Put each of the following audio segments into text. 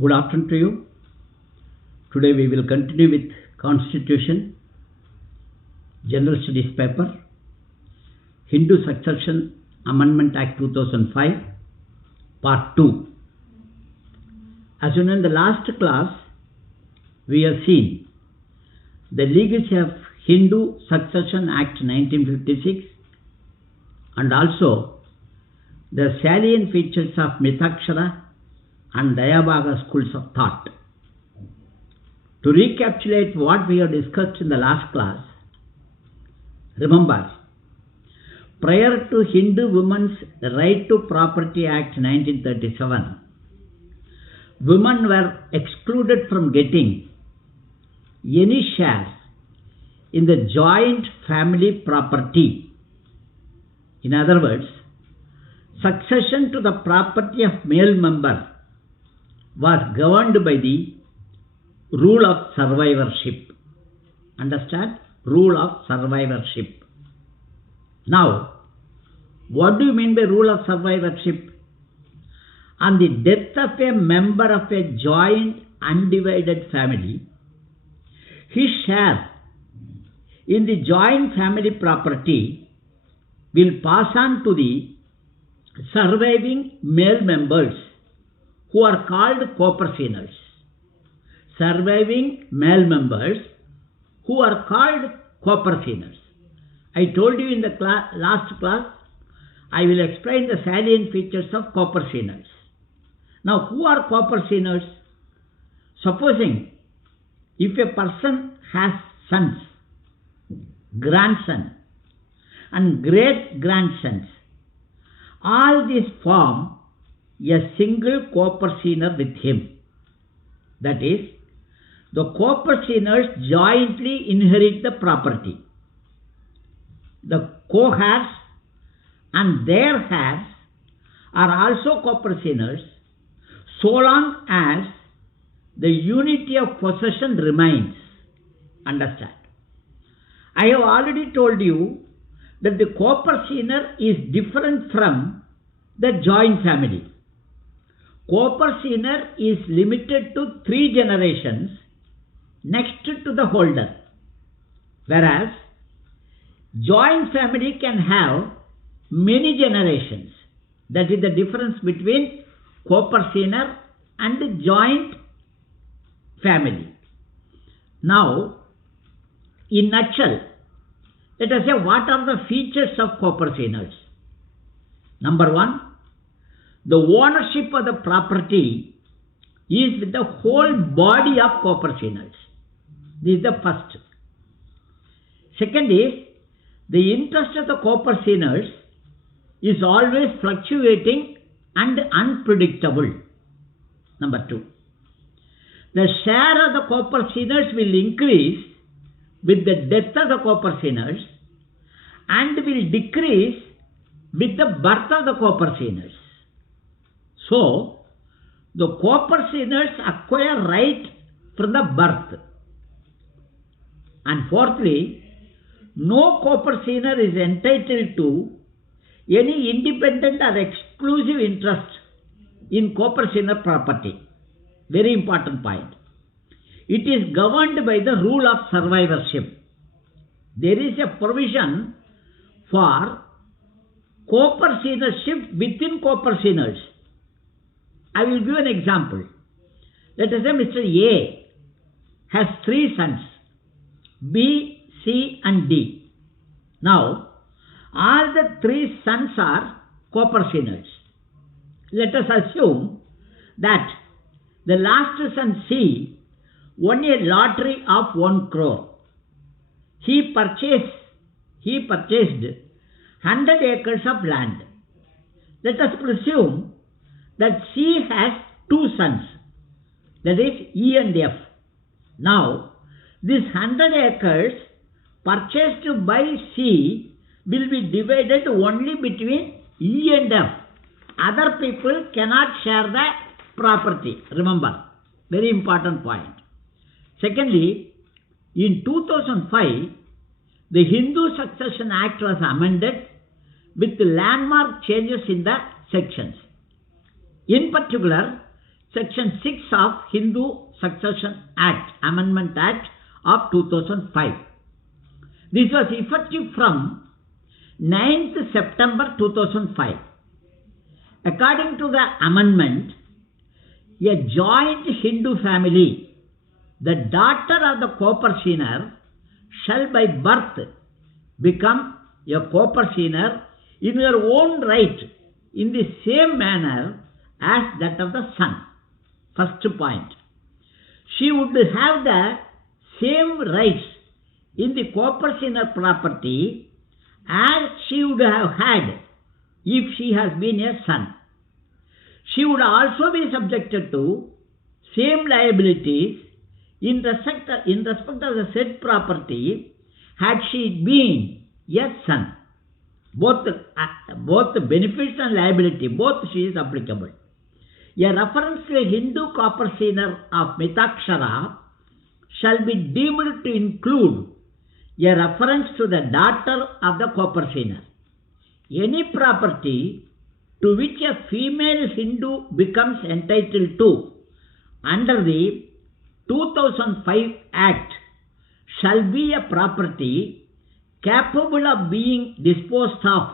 Good afternoon to you. Today we will continue with Constitution, General Studies paper, Hindu Succession Amendment Act 2005, Part 2. As you know, in the last class, we have seen the legacy of Hindu Succession Act 1956 and also the salient features of Mithakshara and Dayabhaga schools of thought. To recapitulate what we have discussed in the last class, remember, prior to Hindu Women's Right to Property Act 1937, women were excluded from getting any share in the joint family property. In other words, succession to the property of male member was governed by the rule of survivorship. Understand? Rule of survivorship. Now, what do you mean by rule of survivorship? On the death of a member of a joint undivided family, his share in the joint family property will pass on to the surviving male members who are called co-personers. Surviving male members who are called co-personers. I told you in the last class, I will explain the salient features of co-personers. Now, who are co-personers? Supposing if a person has sons, grandson, and great-grandsons, all these form a single co-personer with him. That is, the co-personers jointly inherit the property. The co-heirs and their heirs are also co-personers so long as the unity of possession remains. Understand? I have already told you that the co-personer is different from the joint family. Co-personer is limited to 3 generations next to the holder, whereas joint family can have many generations. That is the difference between co-personer and joint family. Now, in nutshell, let us say what are the features of co-personers. Number 1, the ownership of the property is with the whole body of co-personers. This is the first. Second is, the interest of the co-personers is always fluctuating and unpredictable. Number 2, the share of the co-personers will increase with the death of the co-personers and will decrease with the birth of the co-personers. So, the co-personers acquire right from the birth. And fourthly, no co-personer is entitled to any independent or exclusive interest in co-personer property. Very important point. It is governed by the rule of survivorship. There is a provision for co-personership within co-personers. I will give an example. Let us say Mr. A has 3 sons, B, C and D. Now, all the 3 sons are co-personers. Let us assume that the last son C won a lottery of 1 crore. He purchased 100 acres of land. Let us presume that C has 2 sons, that is E and F. Now, this 100 acres purchased by C will be divided only between E and F. Other people cannot share the property. Remember, very important point. Secondly, in 2005, the Hindu Succession Act was amended with landmark changes in the sections. In particular, Section 6 of Hindu Succession Act, Amendment Act of 2005. This was effective from 9th September 2005. According to the amendment, a joint Hindu family, the daughter of the co-purchaser, shall by birth become a co-purchaser in her own right in the same manner as that of the son. First point. She would have the same rights in the co-purchaser property as she would have had if she has been a son. She would also be subjected to same liabilities in respect of the said property had she been a son. Both the benefits and liability, both she is applicable. A reference to a Hindu co-purchaser of Mitakshara shall be deemed to include a reference to the daughter of the co-purchaser. Any property to which a female Hindu becomes entitled to under the 2005 Act shall be a property capable of being disposed of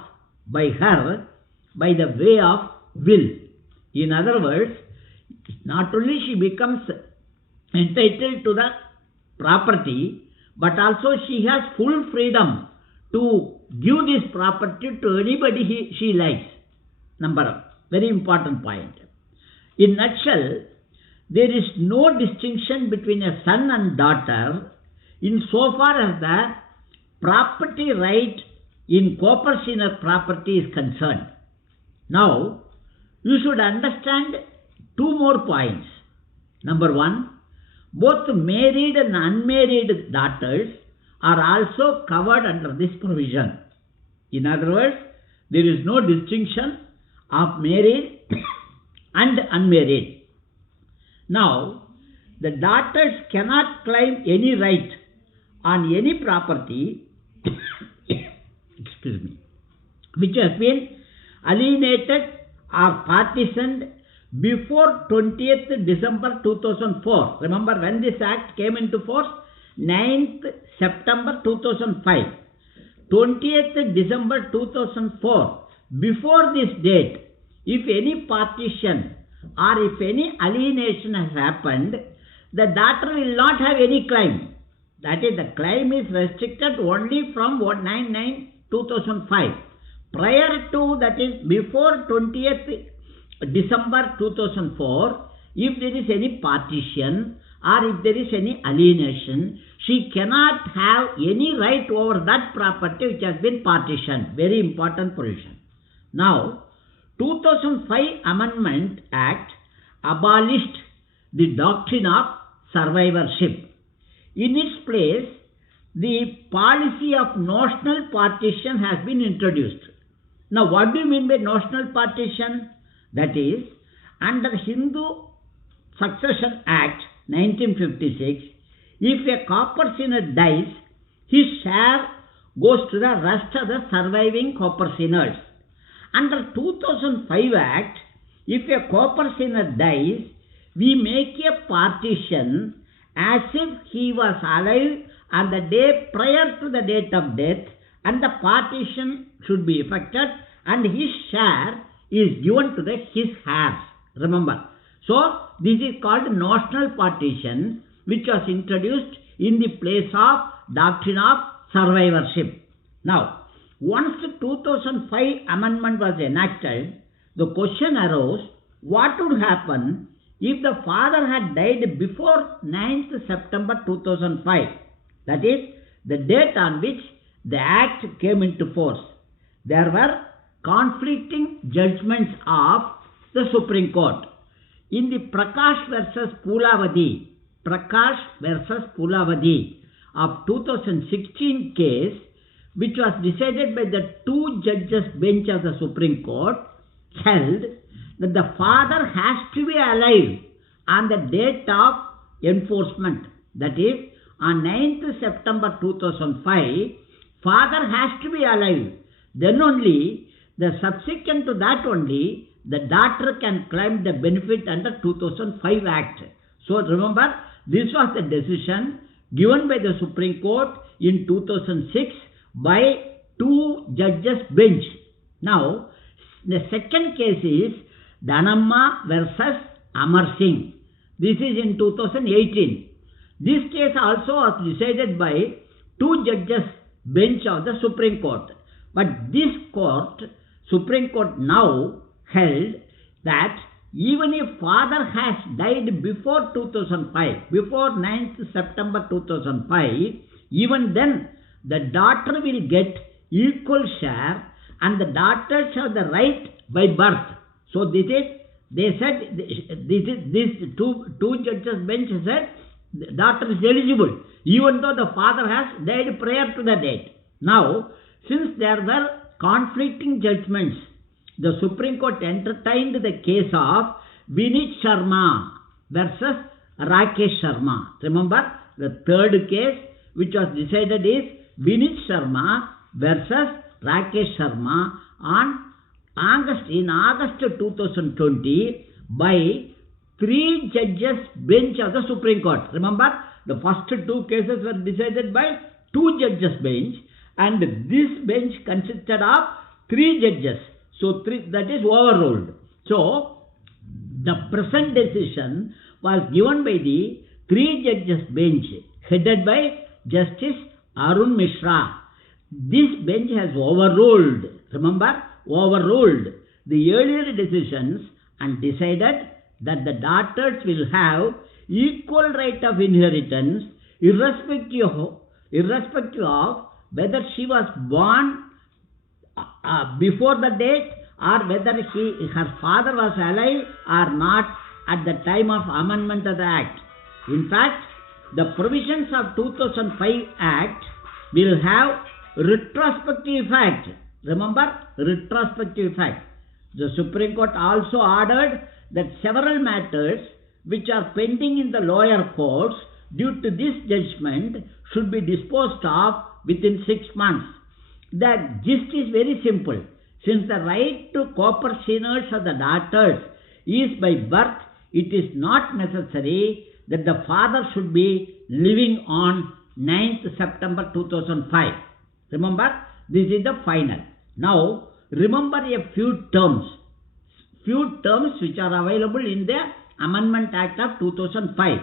by her by the way of will. In other words, not only she becomes entitled to the property, but also she has full freedom to give this property to anybody she likes. Number one, very important point. In nutshell, there is no distinction between a son and daughter in so far as the property right in co-purchaser property is concerned. Now, you should understand two more points. Number one, both married and unmarried daughters are also covered under this provision. In other words, there is no distinction of married and unmarried. Now, the daughters cannot claim any right on any property excuse me, which has been alienated or partitioned before 20th December 2004. Remember when this act came into force? 9th September 2005. 20th December 2004. Before this date, if any partition or if any alienation has happened, the daughter will not have any claim. That is, the claim is restricted only from 9/9/2005. Prior to, that is, before 20th December 2004, if there is any partition or if there is any alienation, she cannot have any right over that property which has been partitioned. Very important provision. Now, 2005 Amendment Act abolished the doctrine of survivorship. In its place, the policy of notional partition has been introduced. Now, what do you mean by notional partition? That is, under Hindu Succession Act 1956, if a co-purchaser dies, his share goes to the rest of the surviving co-purchasers. Under 2005 Act, if a co-purchaser dies, we make a partition as if he was alive on the day prior to the date of death, and the partition should be effected and his share is given to his heirs. Remember. So, this is called notional partition, which was introduced in the place of doctrine of survivorship. Now, once the 2005 amendment was enacted, the question arose, what would happen if the father had died before 9th September 2005? That is, the date on which the act came into force. There were conflicting judgments of the Supreme Court. In the Prakash versus Pulavadi of 2016 case, which was decided by the two judges bench of the Supreme Court, held that the father has to be alive on the date of enforcement. That is, on 9th September 2005, father has to be alive. Then only, the subsequent to that only, the daughter can claim the benefit under 2005 Act. So remember, this was the decision given by the Supreme Court in 2006 by 2 judges bench. Now, the second case is Dhanamma versus Amar Singh. This is in 2018. This case also was decided by 2 judges bench of the Supreme Court. But this court, Supreme Court now held that even if father has died before 2005, before 9th September 2005, even then the daughter will get equal share and the daughters have the right by birth. So this is, they said, this two judges bench said the daughter is eligible even though the father has died prior to the date. Now, since there were conflicting judgments, the Supreme Court entertained the case of Vinit Sharma versus Rakesh Sharma. Remember, the third case which was decided is Vinit Sharma versus Rakesh Sharma in August 2020 by 3 judges bench of the Supreme Court. Remember, the first 2 cases were decided by 2 judges bench, and this bench consisted of 3 judges. So that is overruled. So the present decision was given by the 3 judges bench headed by Justice Arun Mishra. This bench has overruled, remember, overruled the earlier decisions and decided that the daughters will have equal right of inheritance irrespective of whether she was born before the date or whether her father was alive or not at the time of amendment of the Act. In fact, the provisions of 2005 Act will have retrospective effect. Remember, retrospective effect. The Supreme Court also ordered that several matters which are pending in the lower courts due to this judgment should be disposed of within 6 months. The gist is very simple. Since the right to coparcenage of the daughters is by birth, it is not necessary that the father should be living on 9th September 2005. Remember, this is the final. Now, remember a few terms which are available in the Amendment Act of 2005.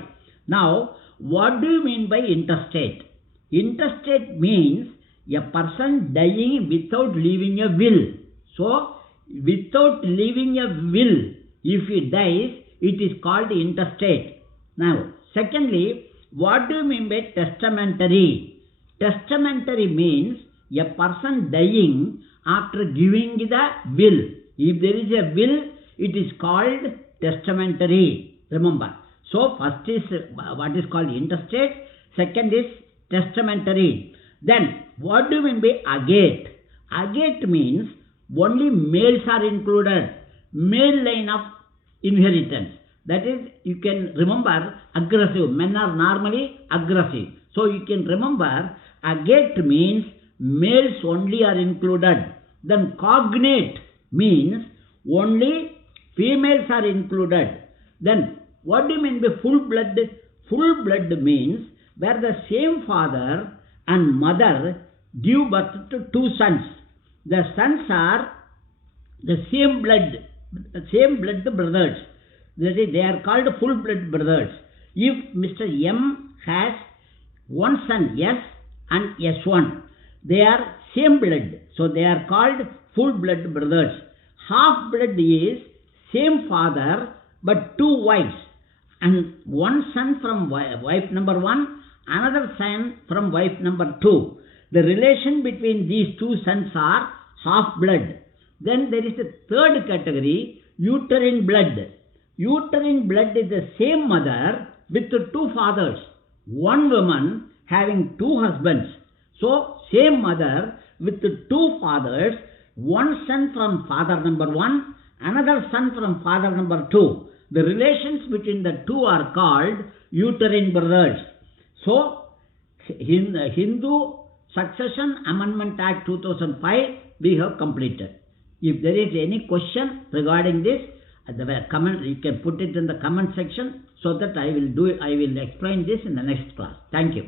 Now, what do you mean by intestate? Intestate means a person dying without leaving a will. So, without leaving a will, if he dies, it is called intestate. Now, secondly, what do you mean by testamentary? Testamentary means a person dying after giving the will. If there is a will, it is called testamentary. Remember. So, first is what is called intestate. Second is testamentary. Then, what do you mean by agate? Agate means only males are included. Male line of inheritance. That is, you can remember aggressive. Men are normally aggressive. So, you can remember agate means males only are included. Then cognate means only females are included. Then what do you mean by full blood? Full blood means where the same father and mother give birth to 2 sons. The sons are the same blood brothers. That is, they are called full blood brothers. If Mr. M has 1 son S and S1, they are same blood. So they are called full blood brothers. Half blood is same father but 2 wives, and 1 son from wife number 1, another son from wife number 2. The relation between these 2 sons are half blood. Then there is a third category, uterine blood. Uterine blood is the same mother with 2 fathers. 1 woman having 2 husbands. So, same mother with 2 fathers, 1 son from father number 1, another son from father number 2. The relations between the 2 are called uterine brothers. So, Hindu Succession Amendment Act 2005 we have completed. If there is any question regarding this, the comment, you can put it in the comment section so that I will explain this in the next class. Thank you.